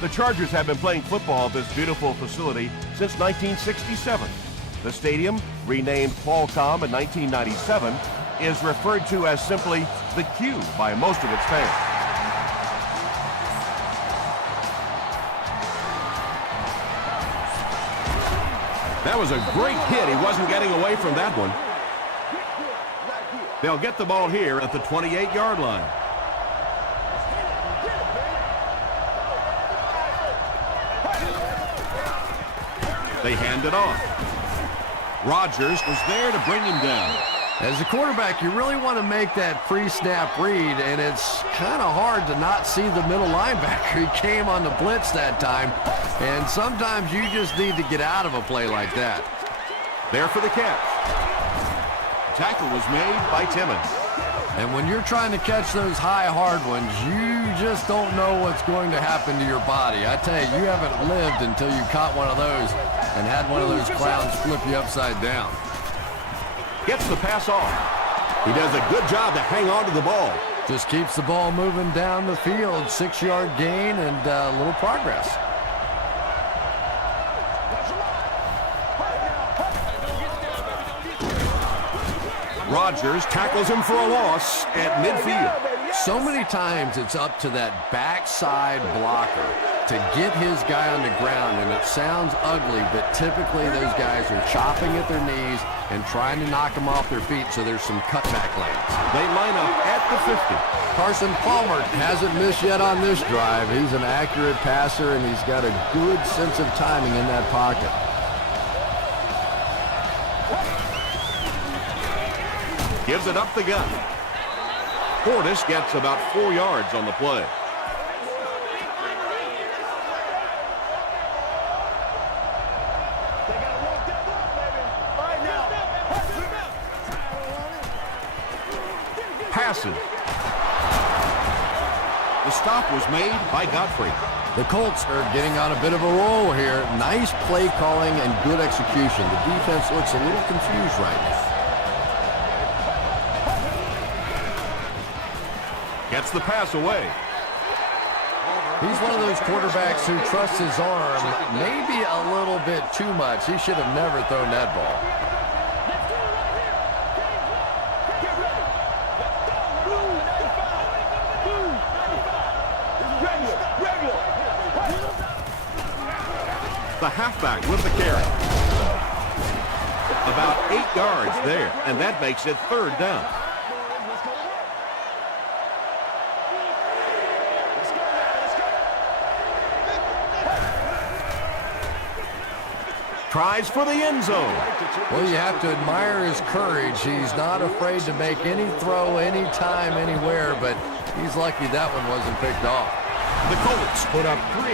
The Chargers have been playing football at this beautiful facility since 1967. The stadium, renamed Qualcomm in 1997, is referred to as simply the Q by most of its fans. That was a great hit. He wasn't getting away from that one. They'll get the ball here at the 28-yard line. They hand it off. Rodgers was there to bring him down. As a quarterback, you really want to make that pre-snap read, and it's kind of hard to not see the middle linebacker. He came on the blitz that time, and sometimes you just need to get out of a play like that. There for the catch. Tackle was made by Timmons. And when you're trying to catch those high, hard ones, you just don't know what's going to happen to your body. I tell you, you haven't lived until you caught one of those and had one of those clowns flip you upside down. Gets the pass off. He does a good job to hang on to the ball. Just keeps the ball moving down the field. 6-yard gain and a little progress. Rodgers tackles him for a loss at midfield. So many times it's up to that backside blocker to get his guy on the ground, and it sounds ugly, but typically those guys are chopping at their knees and trying to knock them off their feet, so there's some cutback lanes. They line up at the 50. Carson Palmer hasn't missed yet on this drive. He's an accurate passer, and he's got a good sense of timing in that pocket. Gives it up the gut. Portis gets about 4 yards on the play. Passes. The stop was made by Godfrey. The Colts are getting on a bit of a roll here. Nice play calling and good execution. The defense looks a little confused right now. Gets the pass away. He's one of those quarterbacks who trusts his arm maybe a little bit too much. He should have never thrown that ball. The halfback with the carry. About 8 yards there, and that makes it 3rd down. Tries for the end zone. Well, you have to admire his courage. He's not afraid to make any throw, anytime, anywhere, but he's lucky that one wasn't picked off. The Colts put up 3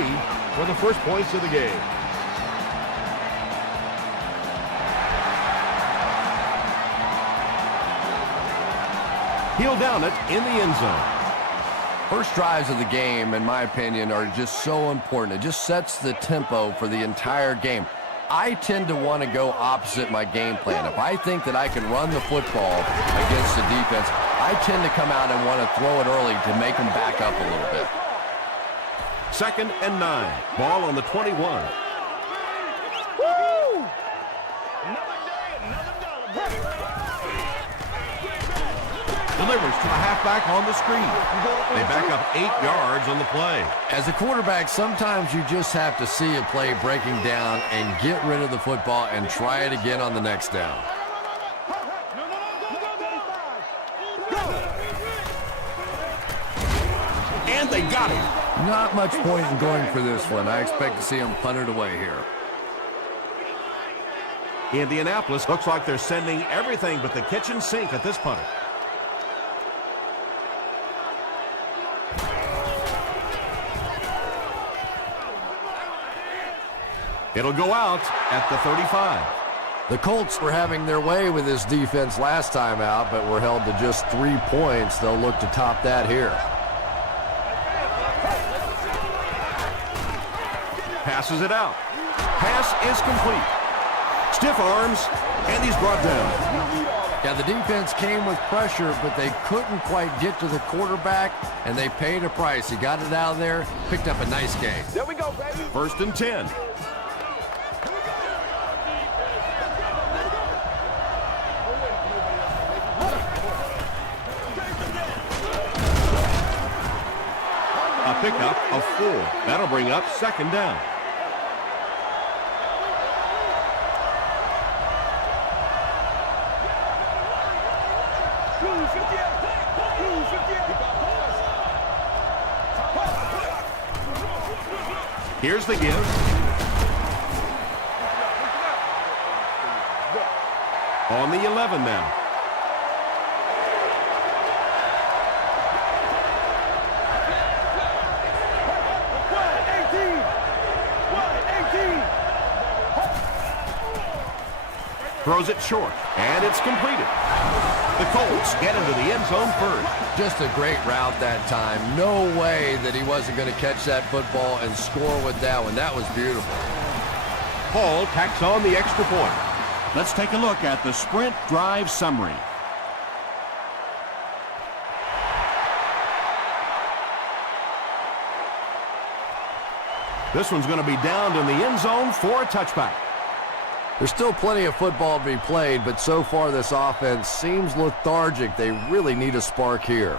for the first points of the game. He'll down it in the end zone. First drives of the game, in my opinion, are just so important. It just sets the tempo for the entire game. I tend to want to go opposite my game plan. If I think that I can run the football against the defense, I tend to come out and want to throw it early to make them back up a little bit. 2nd and 9. Ball on the 21. Woo! Delivers to the halfback on the screen. They back up 8 yards on the play. As a quarterback, sometimes you just have to see a play breaking down and get rid of the football and try it again on the next down. And they got him. Not much point in going for this one. I expect to see him punt it away here. Indianapolis looks like they're sending everything but the kitchen sink at this punter. It'll go out at the 35. The Colts were having their way with this defense last time out, but were held to just 3 points. They'll look to top that here. Passes it out. Pass is complete. Stiff arms, and he's brought down. Yeah, the defense came with pressure, but they couldn't quite get to the quarterback, and they paid a price. He got it out of there, picked up a nice gain. There we go, baby. 1st and 10. A pickup of 4. That'll bring up 2nd down. Here's the give. On the 11 now. Throws it short, and it's completed. The Colts get into the end zone first. Just a great route that time. No way that he wasn't going to catch that football and score with that one. That was beautiful. Hall tacks on the extra point. Let's take a look at the sprint drive summary. This one's going to be downed in the end zone for a touchback. There's still plenty of football to be played, but so far this offense seems lethargic. They really need a spark here.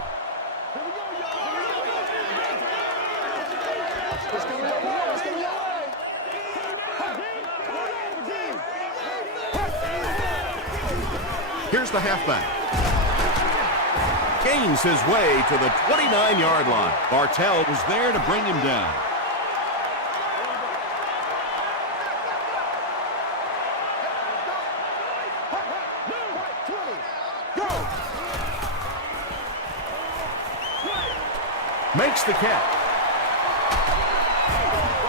Here's the halfback. Gains his way to the 29-yard line. Bartell was there to bring him down. Makes the catch.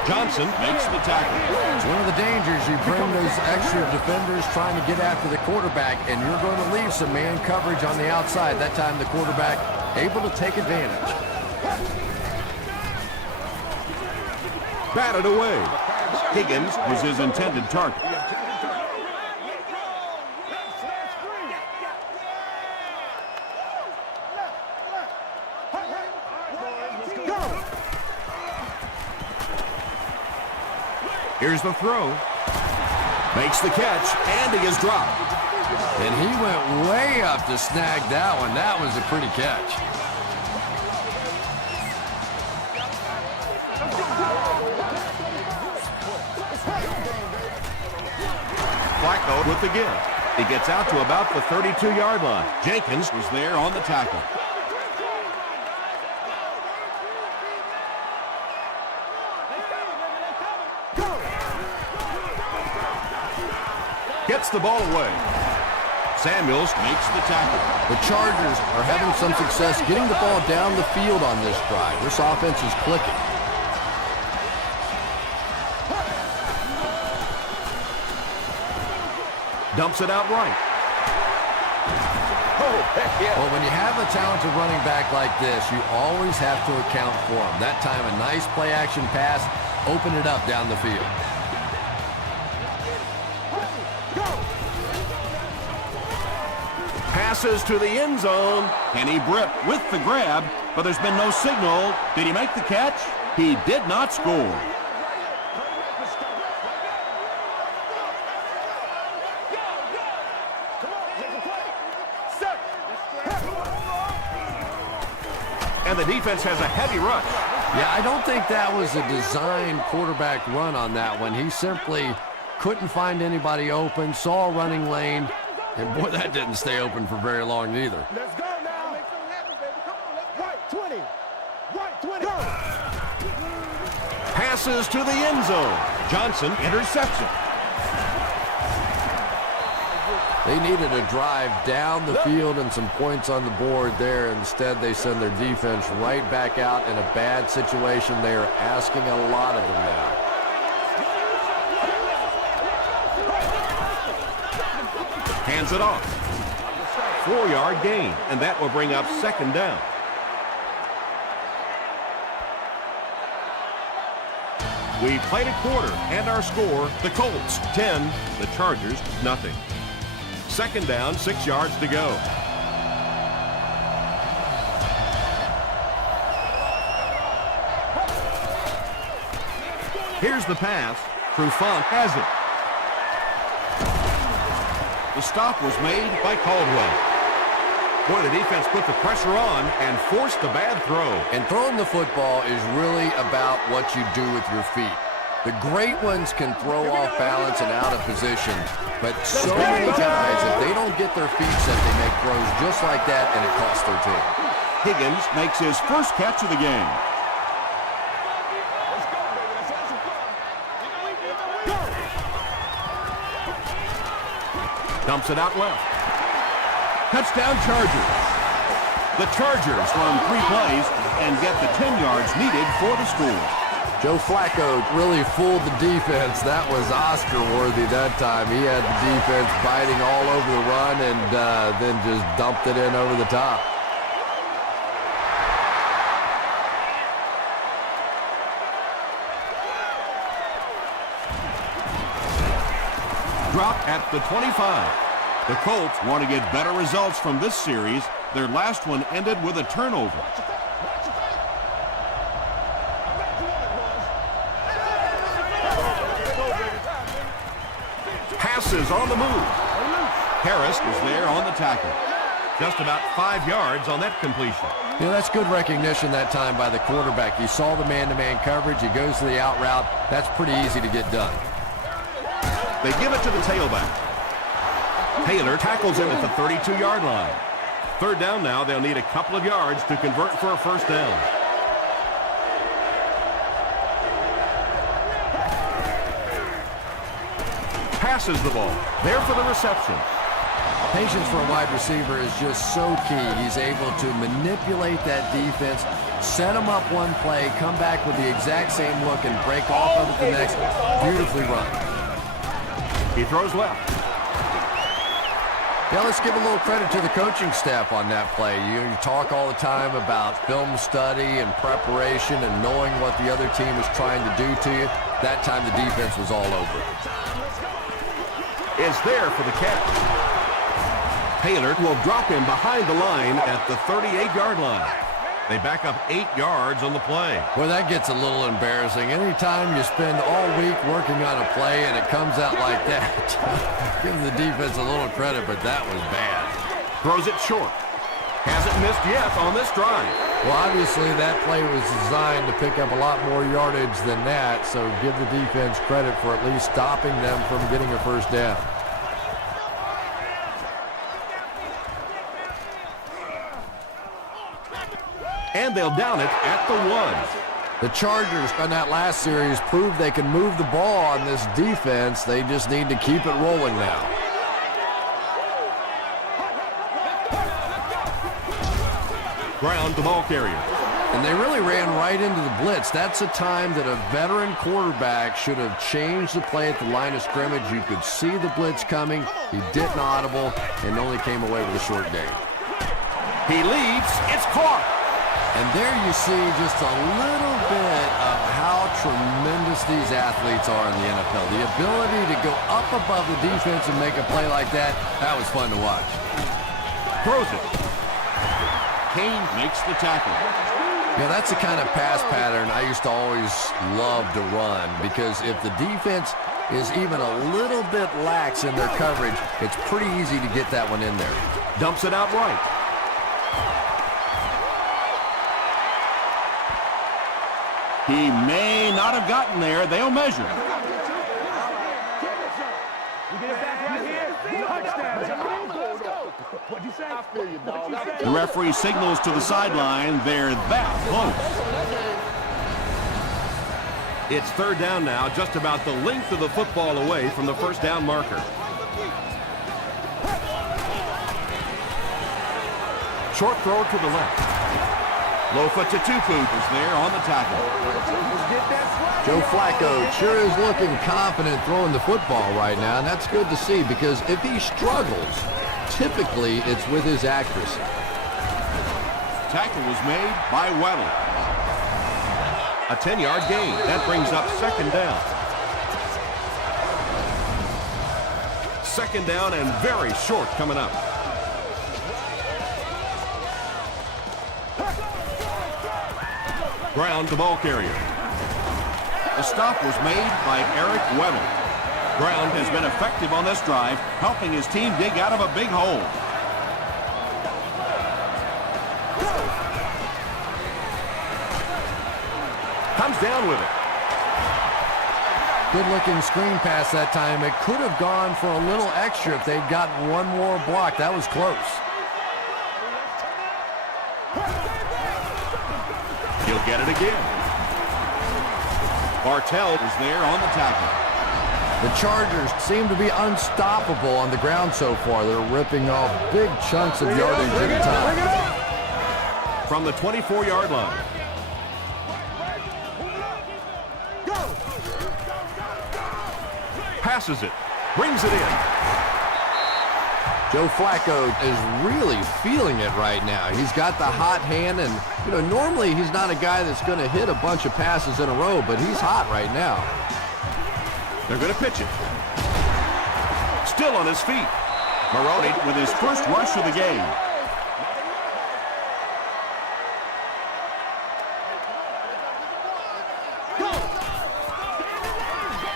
Johnson makes the tackle. It's one of the dangers. You bring those extra defenders trying to get after the quarterback, and you're going to leave some man coverage on the outside. That time the quarterback able to take advantage. Batted away. Higgins was his intended target. Here's the throw. Makes the catch, and he is dropped. And he went way up to snag that one. That was a pretty catch. Flacco with the give. He gets out to about the 32-yard line. Jenkins was there on the tackle. Gets the ball away. Samuels makes the tackle. The Chargers are having some success getting the ball down the field on this drive. This offense is clicking. Dumps it out right. Oh, heck yeah. Well, when you have a talented running back like this, you always have to account for him. That time, a nice play-action pass opened it up down the field. Passes to the end zone. Kenny Britt with the grab, but there's been no signal. Did he make the catch? He did not score. And the defense has a heavy rush. Yeah, I don't think that was a designed quarterback run on that one. He simply couldn't find anybody open, saw a running lane, and boy, that didn't stay open for very long either. Let's go now. Make something happen, baby. Come on, let's right 20. Right 20. Go. Passes to the end zone. Johnson intercepts it. They needed a drive down the field and some points on the board there. Instead, they send their defense right back out in a bad situation. They are asking a lot of them now. Hands it off. 4-yard gain, and that will bring up 2nd down. We played a quarter, and our score, the Colts 10, the Chargers nothing. Second down, 6 yards to go. Here's the pass. Trufant has it. The stop was made by Caldwell. Boy, the defense put the pressure on and forced the bad throw. And throwing the football is really about what you do with your feet. The great ones can throw off balance and out of position, but so many guys, if they don't get their feet set, they make throws just like that, and it costs their team. Higgins makes his first catch of the game. Dumps it out left. Touchdown Chargers. The Chargers run 3 plays and get the 10 yards needed for the score. Joe Flacco really fooled the defense. That was Oscar-worthy that time. He had the defense biting all over the run and then just dumped it in over the top. Drop at the 25. The Colts want to get better results from this series. Their last one ended with a turnover. Passes on the move. Harris was there on the tackle. Just about 5 yards on that completion. Yeah, that's good recognition that time by the quarterback. He saw the man-to-man coverage. He goes to the out route. That's pretty easy to get done. They give it to the tailback. Taylor tackles him at the 32-yard line. Third down now. They'll need a couple of yards to convert for a first down. Passes the ball. There for the reception. Patience for a wide receiver is just so key. He's able to manipulate that defense, set him up one play, come back with the exact same look, and break off of it the next. Beautifully run. He throws left. Yeah, let's give a little credit to the coaching staff on that play. You talk all the time about film study and preparation and knowing what the other team is trying to do to you. That time the defense was all over it. Is there for the catch. Taylor will drop him behind the line at the 38-yard line. They back up 8 yards on the play. Well, that gets a little embarrassing. Anytime you spend all week working on a play and it comes out like that, give the defense a little credit, but that was bad. Throws it short. Hasn't missed yet on this drive. Well, obviously that play was designed to pick up a lot more yardage than that, so give the defense credit for at least stopping them from getting a first down. And they'll down it at the 1. The Chargers on that last series proved they can move the ball on this defense. They just need to keep it rolling now. Ground the ball carrier. And they really ran right into the blitz. That's a time that a veteran quarterback should have changed the play at the line of scrimmage. You could see the blitz coming. He didn't audible and only came away with a short gain. He leads. It's caught. And there you see just a little bit of how tremendous these athletes are in the NFL. The ability to go up above the defense and make a play like that, that was fun to watch. Throws it. Kane makes the tackle. Yeah, that's the kind of pass pattern I used to always love to run, because if the defense is even a little bit lax in their coverage, it's pretty easy to get that one in there. Dumps it out right. He may not have gotten there. They'll measure. The referee signals to the sideline. They're that close. It's third down now, just about the length of the football away from the first down marker. Short throw to the left. Lofa Tatupu is there on the tackle. Joe Flacco sure is looking confident throwing the football right now, and that's good to see, because if he struggles, typically it's with his accuracy. Tackle was made by Weddle. A 10-yard gain. That brings up second down. second down and very short coming up. Ground the ball carrier. The stop was made by Eric Weddle. Ground has been effective on this drive, helping his team dig out of a big hole. Comes down with it. Good-looking screen pass that time. It could have gone for a little extra if they'd gotten one more block. That was close. He'll get it again. Bartell is there on the tackle. The Chargers seem to be unstoppable on the ground so far. They're ripping off big chunks of yardage at a time. From the 24-yard line. Passes it. Brings it in. Joe Flacco is really feeling it right now. He's got the hot hand, and normally he's not a guy that's going to hit a bunch of passes in a row, but he's hot right now. They're going to pitch it. Still on his feet. Maroney with his first rush of the game.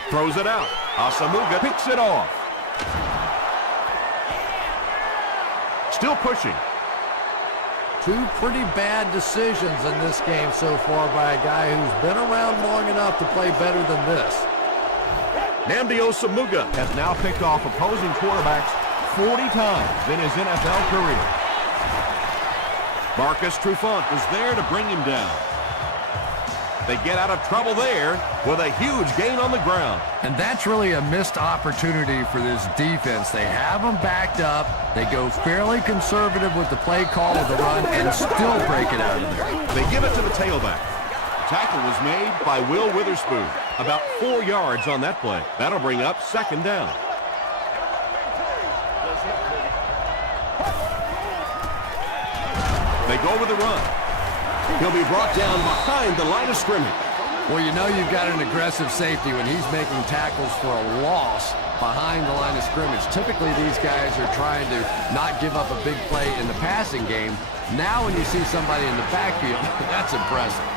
Throws it out. Asamuga picks it off. Still pushing. Two pretty bad decisions in this game so far by a guy who's been around long enough to play better than this. Nnamdi Asamuga has now picked off opposing quarterbacks 40 times in his NFL career. Marcus Trufant was there to bring him down. They get out of trouble there with a huge gain on the ground. And that's really a missed opportunity for this defense. They have them backed up. They go fairly conservative with the play call of the run and still break it out of there. They give it to the tailback. Tackle was made by Will Witherspoon. About 4 yards on that play. That'll bring up second down. They go with the run. He'll be brought down behind the line of scrimmage. Well, you've got an aggressive safety when he's making tackles for a loss behind the line of scrimmage. Typically, these guys are trying to not give up a big play in the passing game. Now, when you see somebody in the backfield, that's impressive.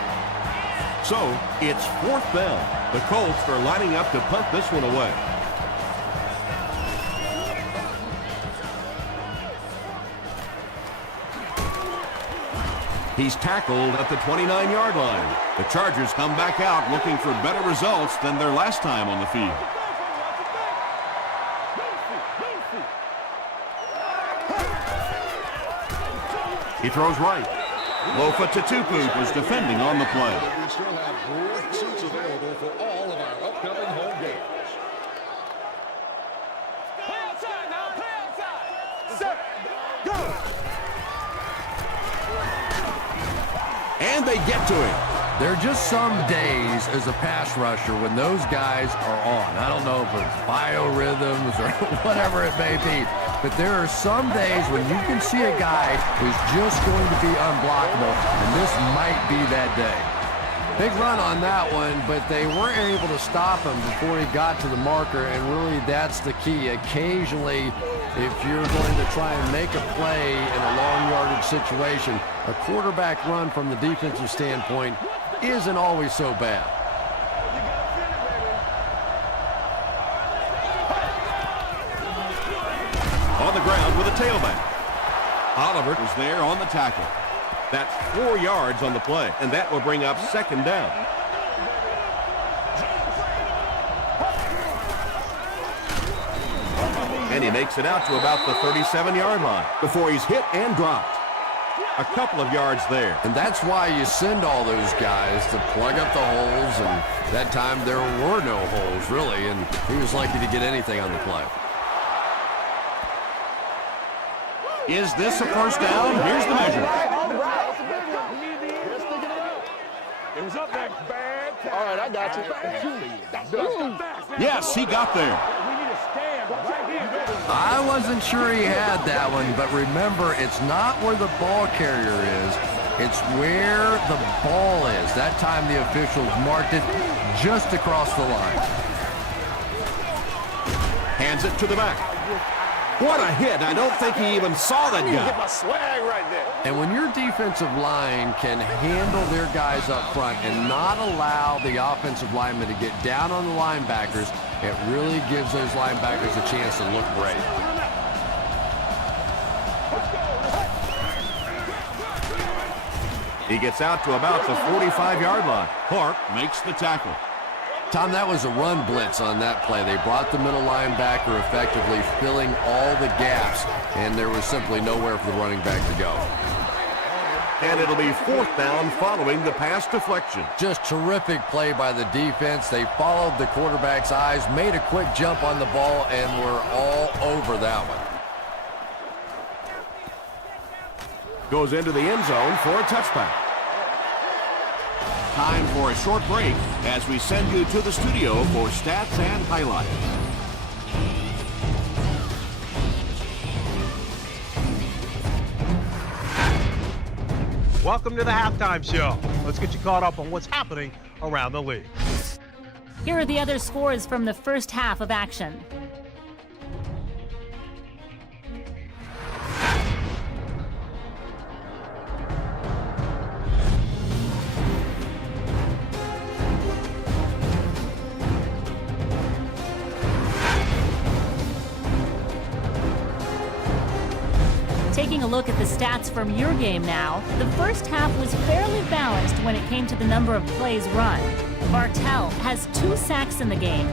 So, it's fourth down. The Colts are lining up to punt this one away. He's tackled at the 29-yard line. The Chargers come back out looking for better results than their last time on the field. He throws right. Lofa Tatupu was defending on the play. We still have great seats available for all of our upcoming home games. Play outside now. Play outside. Set. Go. And they get to him. There are just some days as a pass rusher when those guys are on. I don't know if it's biorhythms or whatever it may be, but there are some days when you can see a guy who's just going to be unblockable, and this might be that day. Big run on that one, but they weren't able to stop him before he got to the marker, and really that's the key. Occasionally, if you're going to try and make a play in a long yardage situation, a quarterback run from the defensive standpoint isn't always so bad. On the ground with a tailback. Oliver was there on the tackle. That's 4 yards on the play, and that will bring up second down. And he makes it out to about the 37-yard line before he's hit and dropped. A couple of yards there. And that's why you send all those guys to plug up the holes, and that time there were no holes, really, and he was lucky to get anything on the play. Is this a first down? Here's the measure. It was up there. Bad. All right, I got you. Yes, he got there. We need to stand right here. I wasn't sure he had that one, but remember, it's not where the ball carrier is. It's where the ball is. That time the officials marked it just across the line. Hands it to the back. What a hit. I don't think he even saw that Get guy. my swag right there. And when your defensive line can handle their guys up front and not allow the offensive linemen to get down on the linebackers, it really gives those linebackers a chance to look great. He gets out to about the 45-yard line. Clark makes the tackle. Tom, that was a run blitz on that play. They brought the middle linebacker effectively filling all the gaps, and there was simply nowhere for the running back to go. And it'll be 4th down following the pass deflection. Just terrific play by the defense. They followed the quarterback's eyes, made a quick jump on the ball, and were all over that one. Goes into the end zone for a touchback. Time for a short break as we send you to the studio for stats and highlights. Welcome to the halftime show. Let's get you caught up on what's happening around the league. Here are the other scores from the first half of action. Taking a look at the stats from your game now, the first half was fairly balanced when it came to the number of plays run. Bartell has 2 sacks in the game.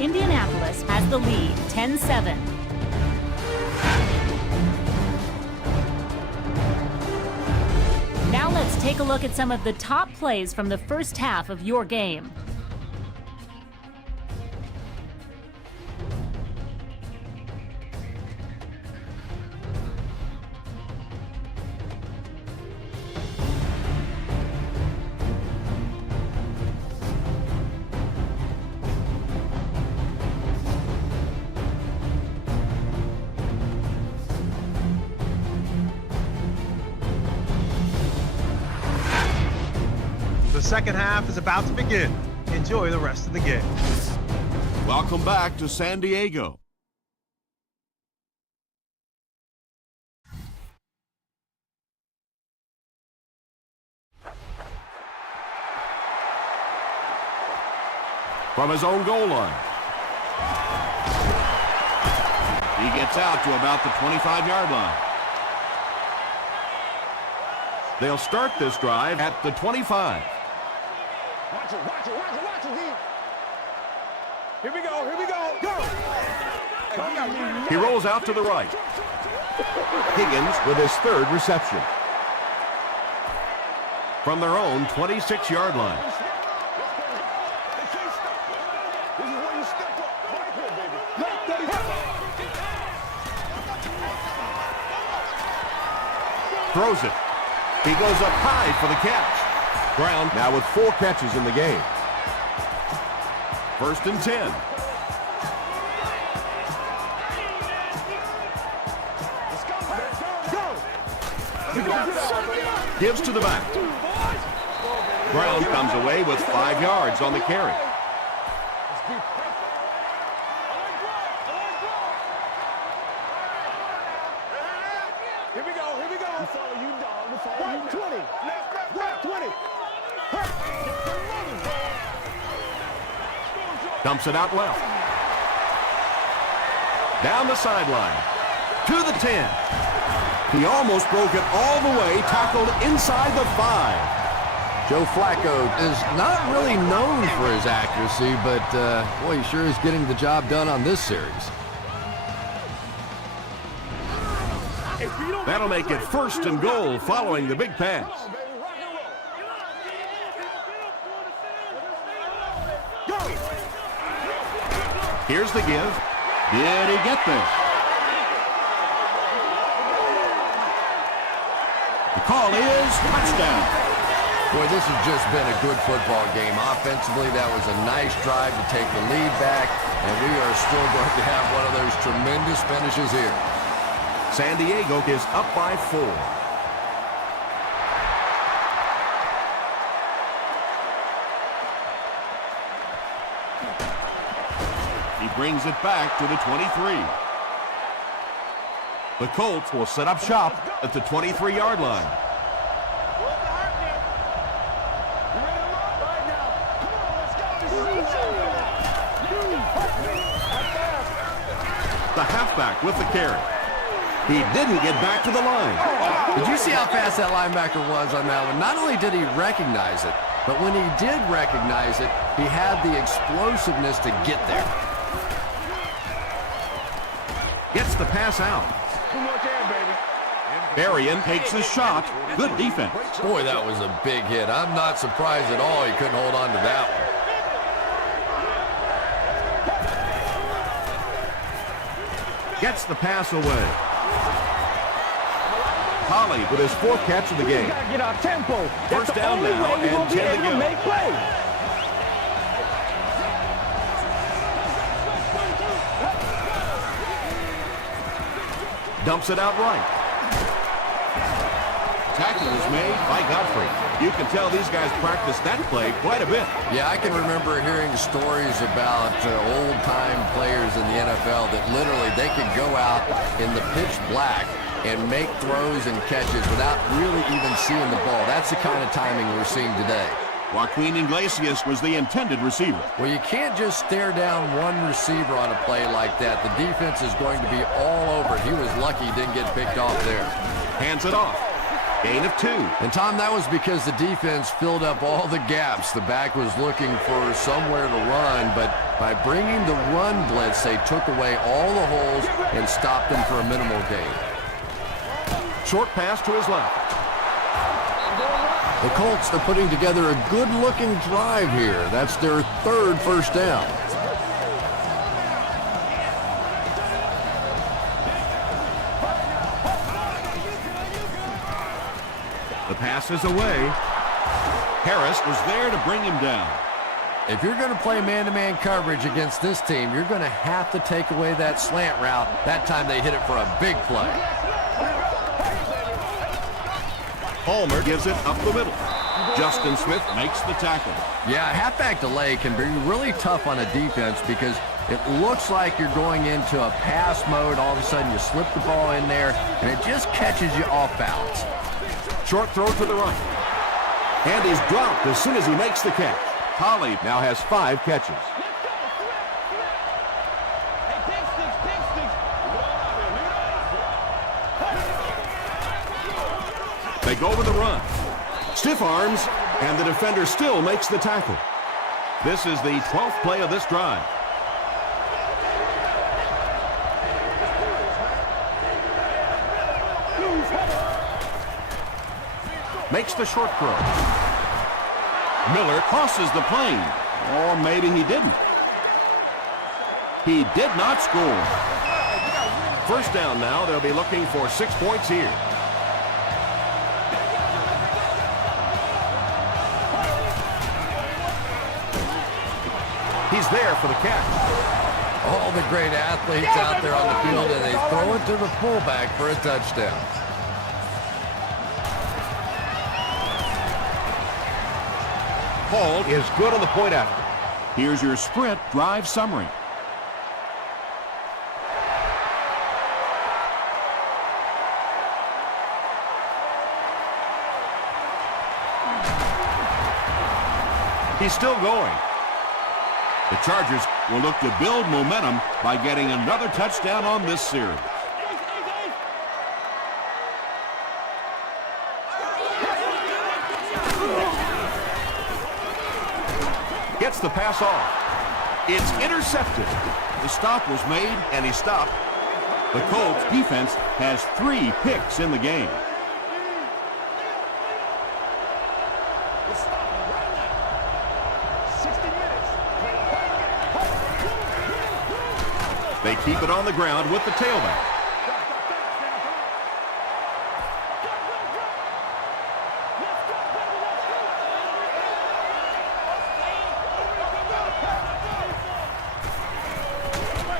Indianapolis has the lead, 10-7. Now let's take a look at some of the top plays from the first half of your game. The second half is about to begin. Enjoy the rest of the game. Welcome back to San Diego. From his own goal line. He gets out to about the 25-yard line. They'll start this drive at the 25. Watch it, watch it, watch it, watch it, D. Here we go, go! He rolls out to the right. Higgins with his 3rd reception. From their own 26-yard line. This is where you step up. Right here, baby. Throws it. He goes up high for the catch. Brown now with 4 catches in the game. 1st and 10. Gives to the back. Brown comes away with 5 yards on the carry. Here we go. We follow you, dog. We follow you. 20. Right, 20. Dumps it out left. Down the sideline. To the 10. He almost broke it all the way, tackled inside the 5. Joe Flacco is not really known for his accuracy, but boy, he sure is getting the job done on this series. That'll make it 1st and goal following the big pass. Here's the give. Did he get there? The call is touchdown. Boy, this has just been a good football game. Offensively, that was a nice drive to take the lead back, and we are still going to have one of those tremendous finishes here. San Diego is up by 4. He brings it back to the 23. The Colts will set up shop at the 23-yard line. The halfback with the carry. He didn't get back to the line. Did you see how fast that linebacker was on that one? Not only did he recognize it, but when he did recognize it, he had the explosiveness to get there. Gets the pass out. Berrien takes a shot. Good defense. Boy, that was a big hit. I'm not surprised at all he couldn't hold on to that one. Gets the pass away. Holly with his 4th catch of the game. Get our tempo. First down now and 10 to go. Make plays. Dumps it out right. Tackle is made by Godfrey. You can tell these guys practice that play quite a bit. Yeah, I can remember hearing stories about old-time players in the NFL that literally they could go out in the pitch black and make throws and catches without really even seeing the ball. That's the kind of timing we're seeing today. Joaquin Iglesias was the intended receiver. Well, you can't just stare down one receiver on a play like that. The defense is going to be all over it. He was lucky he didn't get picked off there. Hands it off. Gain of 2. And, Tom, that was because the defense filled up all the gaps. The back was looking for somewhere to run, but by bringing the run blitz, they took away all the holes and stopped them for a minimal gain. Short pass to his left. The Colts are putting together a good-looking drive here. That's their 3rd first down. The pass is away. Harris was there to bring him down. If you're going to play man-to-man coverage against this team, you're going to have to take away that slant route. That time they hit it for a big play. Palmer gives it up the middle. Justin Smith makes the tackle. Yeah, halfback delay can be really tough on a defense because it looks like you're going into a pass mode. All of a sudden you slip the ball in there, and it just catches you off balance. Short throw to the right. And he's dropped as soon as he makes the catch. Holly now has 5 catches. They go with the run. Stiff arms, and the defender still makes the tackle. This is the 12th play of this drive. Makes the short throw. Miller crosses the plane. Or maybe he didn't. He did not score. First down now. They'll be looking for 6 points here. He's there for the catch. All the great athletes out there on the field, and they throw it to the fullback for a touchdown. Paul is good on the point after. Here's your sprint drive summary. He's still going. The Chargers will look to build momentum by getting another touchdown on this series. Gets the pass off. It's intercepted. The stop was made, and he stopped. The Colts defense has 3 picks in the game. They keep it on the ground with the tailback.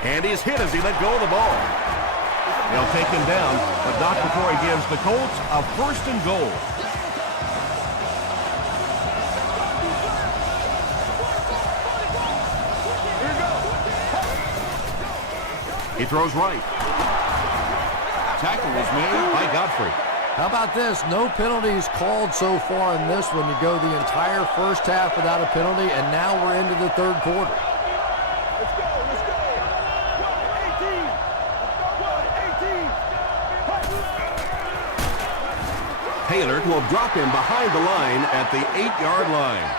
And he's hit as he let go of the ball. They'll take him down, but not before he gives the Colts a 1st and goal. He throws right. tackle was made by Godfrey. How about this? No penalties called so far in this one. You go the entire first half without a penalty, and now we're into the third quarter. Let's go. Let's go. 18. Taylor will drop him behind the line at the 8-yard line.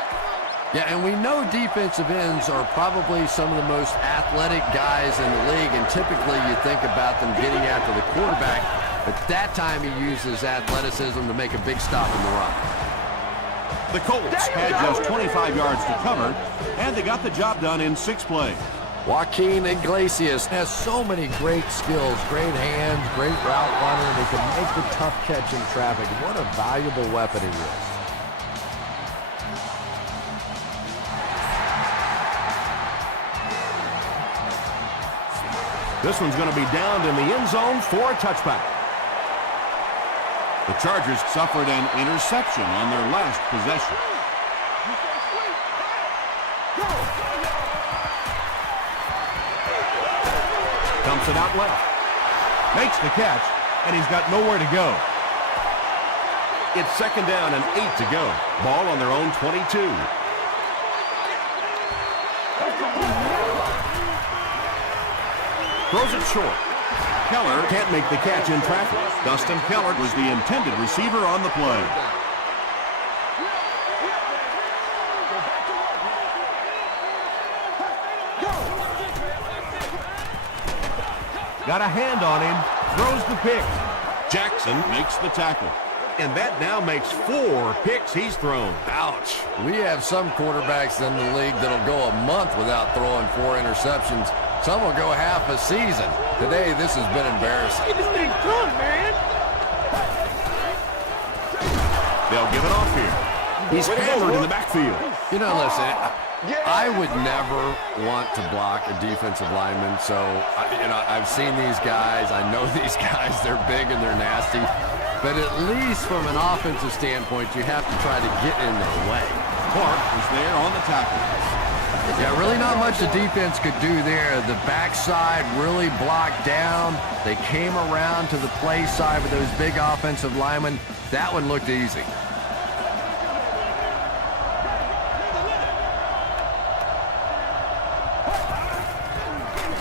Yeah, and we know defensive ends are probably some of the most athletic guys in the league, and typically you think about them getting after the quarterback, but that time he uses athleticism to make a big stop in the run. The Colts had just 25 yards to cover, and they got the job done in 6 plays. Joaquin Iglesias has so many great skills, great hands, great route runner, and he can make the tough catch in traffic. What a valuable weapon he is. This one's going to be downed in the end zone for a touchback. The Chargers suffered an interception on their last possession. Dumps it out left. Makes the catch, and he's got nowhere to go. It's 2nd down and 8 to go. Ball on their own 22. Throws it short. Keller can't make the catch in traffic. Dustin Keller was the intended receiver on the play. Got a hand on him. Throws the pick. Jackson makes the tackle. And that now makes 4 picks he's thrown. Ouch. We have some quarterbacks in the league that'll go a month without throwing 4 interceptions. Some will go half a season. Today, this has been embarrassing. Get this thing done, man. They'll give it off here. He's hammered in the backfield. You know, listen, I would never want to block a defensive lineman, so, I've seen these guys. I know these guys. They're big and they're nasty. But at least from an offensive standpoint, you have to try to get in their way. Clark was there on the tackle. Yeah, really not much the defense could do there. The backside really blocked down. They came around to the play side with those big offensive linemen. That one looked easy.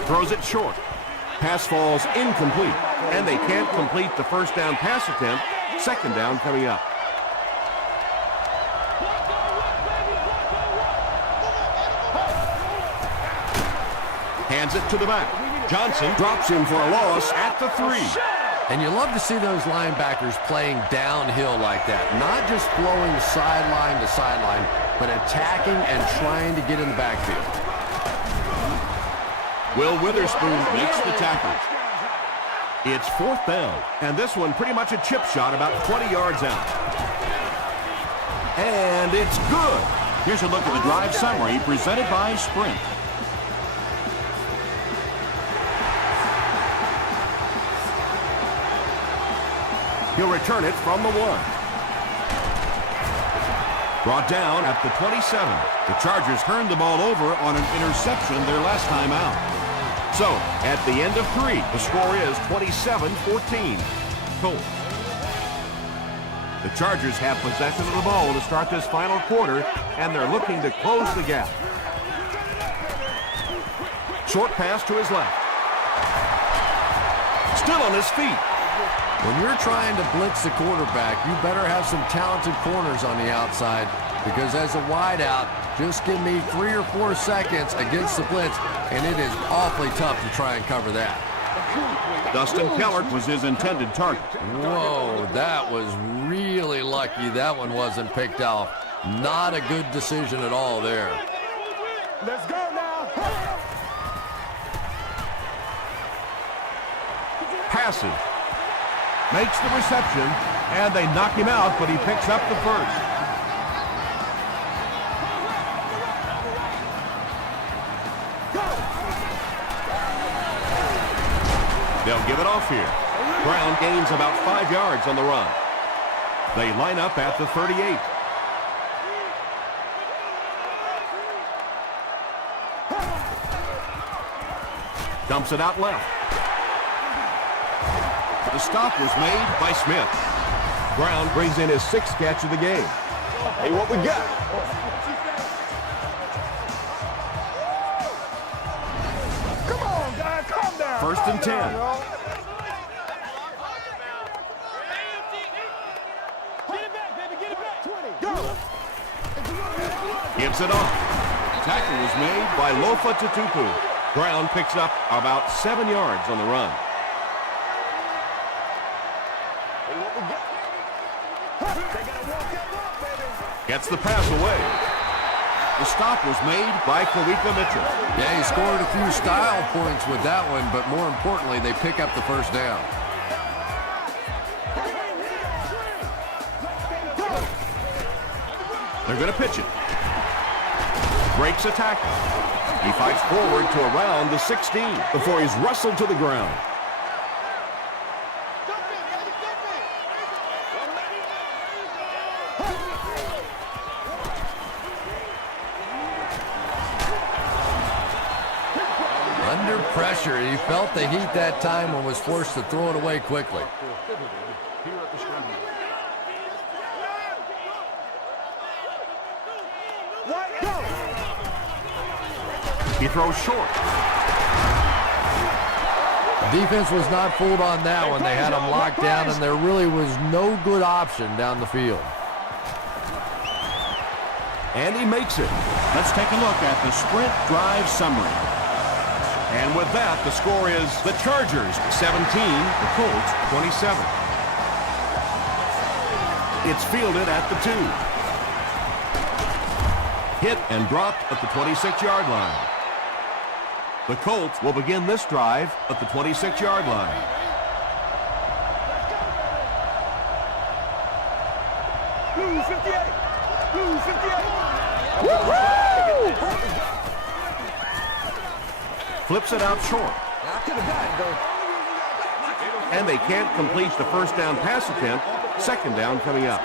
Throws it short. Pass falls incomplete, and they can't complete the first down pass attempt. 2nd down coming up. Hands it to the back. Johnson drops him for a loss at the 3. And you love to see those linebackers playing downhill like that. Not just flowing sideline to sideline, but attacking and trying to get in the backfield. Will Witherspoon makes the tackle. It's 4th down, and this one pretty much a chip shot about 20 yards out. And it's good. Here's a look at the drive summary presented by Sprint. He'll return it from the 1. Brought down at the 27. The Chargers turned the ball over on an interception their last time out. So, at the end of 3, the score is 27-14. Colts. The Chargers have possession of the ball to start this final quarter, and they're looking to close the gap. Short pass to his left. Still on his feet. When you're trying to blitz the quarterback, you better have some talented corners on the outside, because as a wideout, just give me 3 or 4 seconds against the blitz, and it is awfully tough to try and cover that. Dustin Keller was his intended target. Whoa, that was really lucky that one wasn't picked off. Not a good decision at all there. Let's go now. Passes. Makes the reception, and they knock him out, but he picks up the first. They'll give it off here. Brown gains about 5 yards on the run. They line up at the 38. Dumps it out left. The stop was made by Smith. Brown brings in his 6th catch of the game. Hey, what we got? Come on, guys, calm down. 1st and 10. Gives it off. Tackle was made by Lofa Tutupu. Brown picks up about 7 yards on the run. Gets the pass away. The stop was made by Kawika Mitchell. Yeah, he scored a few style points with that one, but more importantly, they pick up the first down. They're going to pitch it. Breaks a tackle. He fights forward to around the 16 before he's wrestled to the ground. Under pressure, he felt the heat that time and was forced to throw it away quickly. He throws short. Defense was not fooled on that one. They had him locked down, and there really was no good option down the field. And he makes it. Let's take a look at the sprint drive summary. And with that, the score is the Chargers 17, the Colts 27. It's fielded at the 2. Hit and dropped at the 26-yard line. The Colts will begin this drive at the 26-yard line. Blue 58. Blue 58. Flips it out short. And they can't complete the first down pass attempt. 2nd down coming up.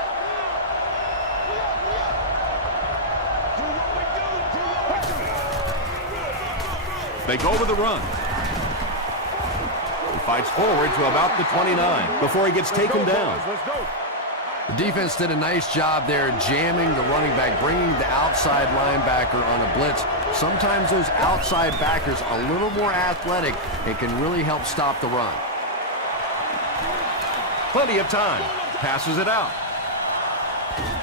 They go with the run. He fights forward to about the 29 before he gets taken down. The defense did a nice job there jamming the running back, bringing the outside linebacker on a blitz. Sometimes those outside backers are a little more athletic and can really help stop the run. Plenty of time. Passes it out.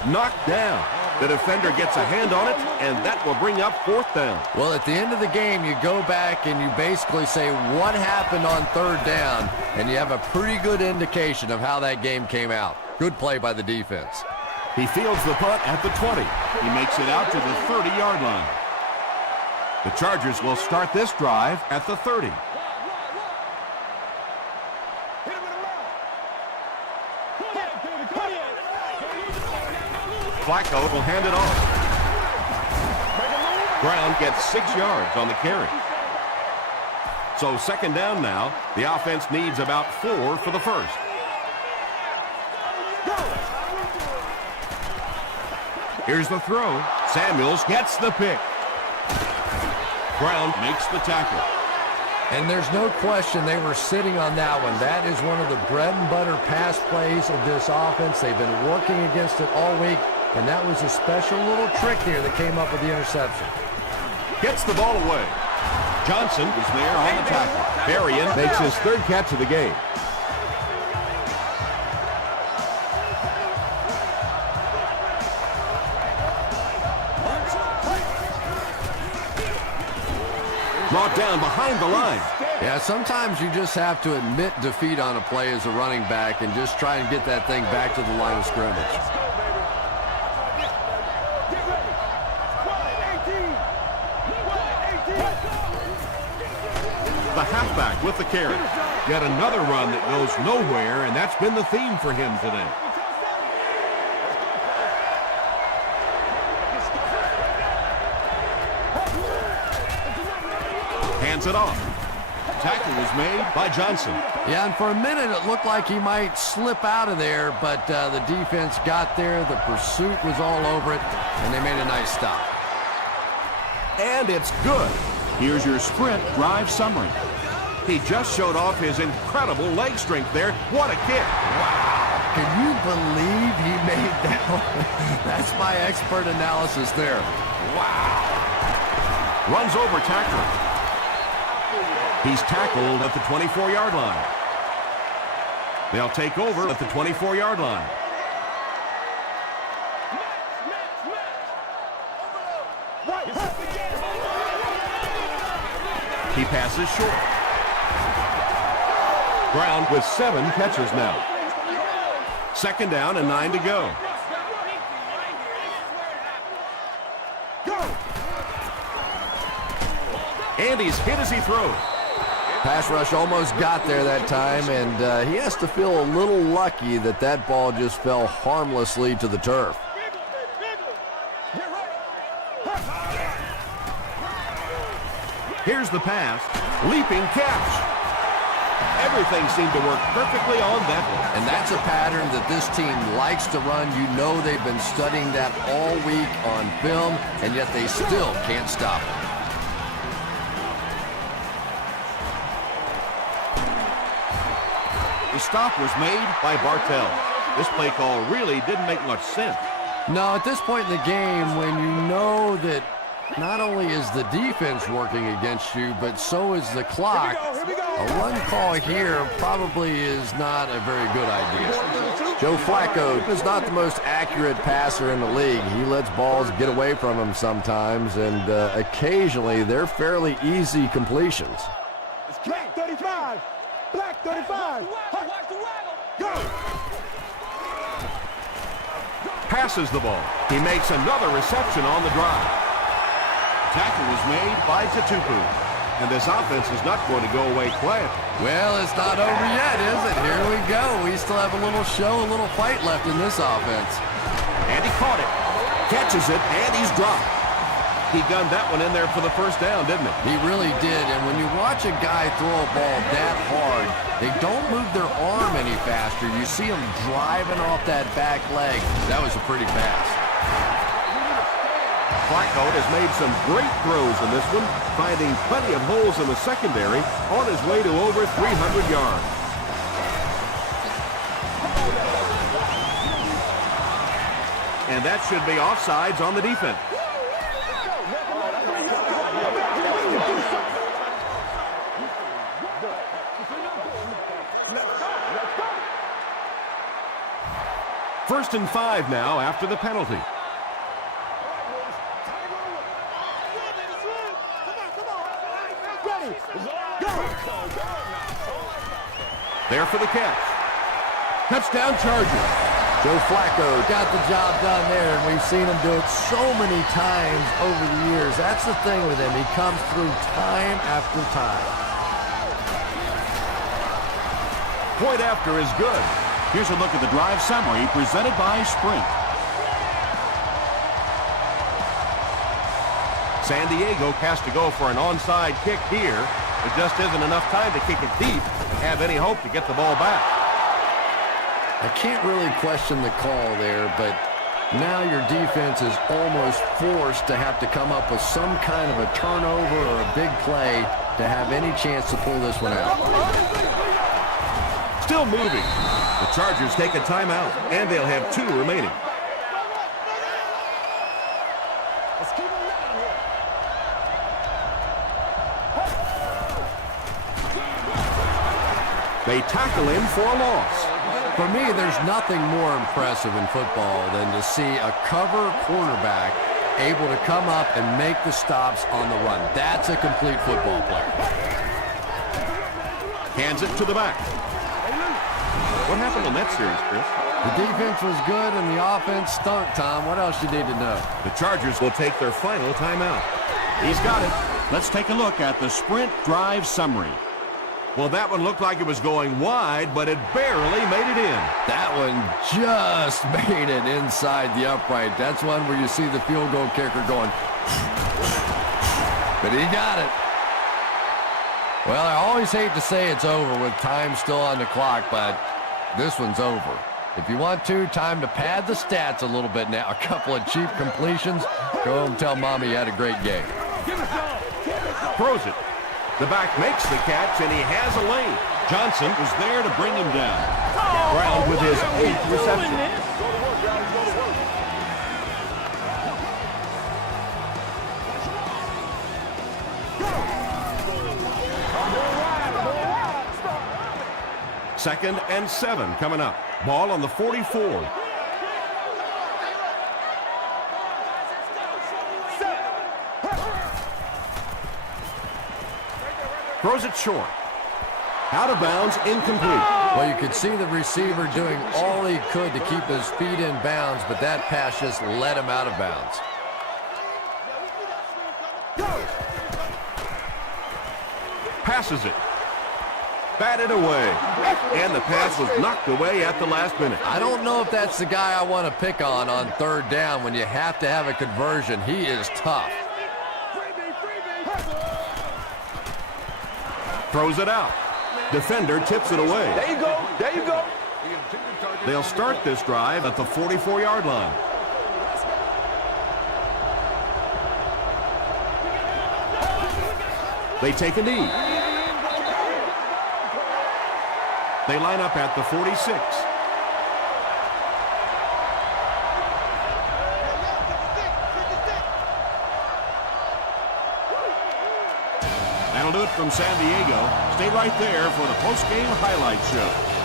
Knocked down. The defender gets a hand on it, and that will bring up 4th down. Well, at the end of the game, you go back and you basically say what happened on 3rd down, and you have a pretty good indication of how that game came out. Good play by the defense. He fields the punt at the 20. He makes it out to the 30-yard line. The Chargers will start this drive at the 30. Flacco will hand it off. Brown gets 6 yards on the carry. So 2nd down now. The offense needs about 4 for the first. Here's the throw. Samuels gets the pick. Brown makes the tackle. And there's no question they were sitting on that one. That is one of the bread and butter pass plays of this offense. They've been working against it all week, and that was a special little trick there that came up with the interception. Gets the ball away. Johnson is there on the tackle. Berrien makes his 3rd catch of the game. Brought down behind the line. Yeah, sometimes you just have to admit defeat on a play as a running back and just try and get that thing back to the line of scrimmage. The halfback with the carry. Yet another run that goes nowhere, and that's been the theme for him today. Hands it off. Tackle was made by Johnson. Yeah, and for a minute it looked like he might slip out of there, but the defense got there. The pursuit was all over it, and they made a nice stop. And it's good. Here's your sprint drive summary. He just showed off his incredible leg strength there. What a kick. Wow. Can you believe he made that one? That's my expert analysis there. Wow. Runs over tackler. He's tackled at the 24-yard line. They'll take over at the 24-yard line. He passes short. Brown with 7 catches now. 2nd down and 9 to go. And he's hit as he throws. Pass rush almost got there that time, and he has to feel a little lucky that that ball just fell harmlessly to the turf. Here's the pass. Leaping catch. Everything seemed to work perfectly on that one. And that's a pattern that this team likes to run. You know they've been studying that all week on film, and yet they still can't stop it. The stop was made by Bartell. This play call really didn't make much sense. No, at this point in the game, when you know that not only is the defense working against you, but so is the clock, a run call here probably is not a very good idea. Joe Flacco is not the most accurate passer in the league. He lets balls get away from him sometimes, and occasionally they're fairly easy completions. Black 35. Black 35. Go. Passes the ball. He makes another reception on the drive. Tackle was made by Tatupu. And this offense is not going to go away quietly. Well, it's not over yet, is it? Here we go. We still have a little show, a little fight left in this offense. And he caught it. Catches it, and he's dropped. He gunned that one in there for the first down, didn't he? He really did, and when you watch a guy throw a ball that hard, they don't move their arm any faster. You see them driving off that back leg. That was a pretty pass. Flacco has made some great throws in this one, finding plenty of holes in the secondary on his way to over 300 yards. And that should be offsides on the defense. First and 5 now after the penalty. There for the catch. Touchdown Chargers. Joe Flacco got the job done there, and we've seen him do it so many times over the years. That's the thing with him. He comes through time after time. Point after is good. Here's a look at the drive summary presented by Sprint. San Diego has to go for an onside kick here. There just isn't enough time to kick it deep and have any hope to get the ball back. I can't really question the call there, but now your defense is almost forced to have to come up with some kind of a turnover or a big play to have any chance to pull this one out. Still moving. The Chargers take a timeout, and they'll have 2 remaining. Let's keep him down here. They tackle him for a loss. For me, there's nothing more impressive in football than to see a cover quarterback able to come up and make the stops on the run. That's a complete football player. Hands it to the back. What happened in that series, Chris? The defense was good and the offense stunk, Tom. What else you need to know? The Chargers will take their final timeout. He's got it. Let's take a look at the Sprint drive summary. Well, that one looked like it was going wide, but it barely made it in. That one just made it inside the upright. That's one where you see the field goal kicker going, but he got it. Well, I always hate to say it's over with time still on the clock, but this one's over. If you want time to pad the stats a little bit now. A couple of cheap completions. Go home and tell Mommy you had a great game. Throws it. The back makes the catch, and he has a lane. Johnson was there to bring him down. Brown with his 8th reception. Go to work, guys. Go to work. Second and 7 coming up. Ball on the 44. Throws it short. Out of bounds, incomplete. Well, you could see the receiver doing all he could to keep his feet in bounds, but that pass just let him out of bounds. Passes it. Batted away. And the pass was knocked away at the last minute. I don't know if that's the guy I want to pick on third down when you have to have a conversion. He is tough. Throws it out. Defender tips it away. There you go. There you go. They'll start this drive at the 44-yard line. They take a knee. They line up at the 46. That'll do it from San Diego. Stay right there for the post-game highlight show.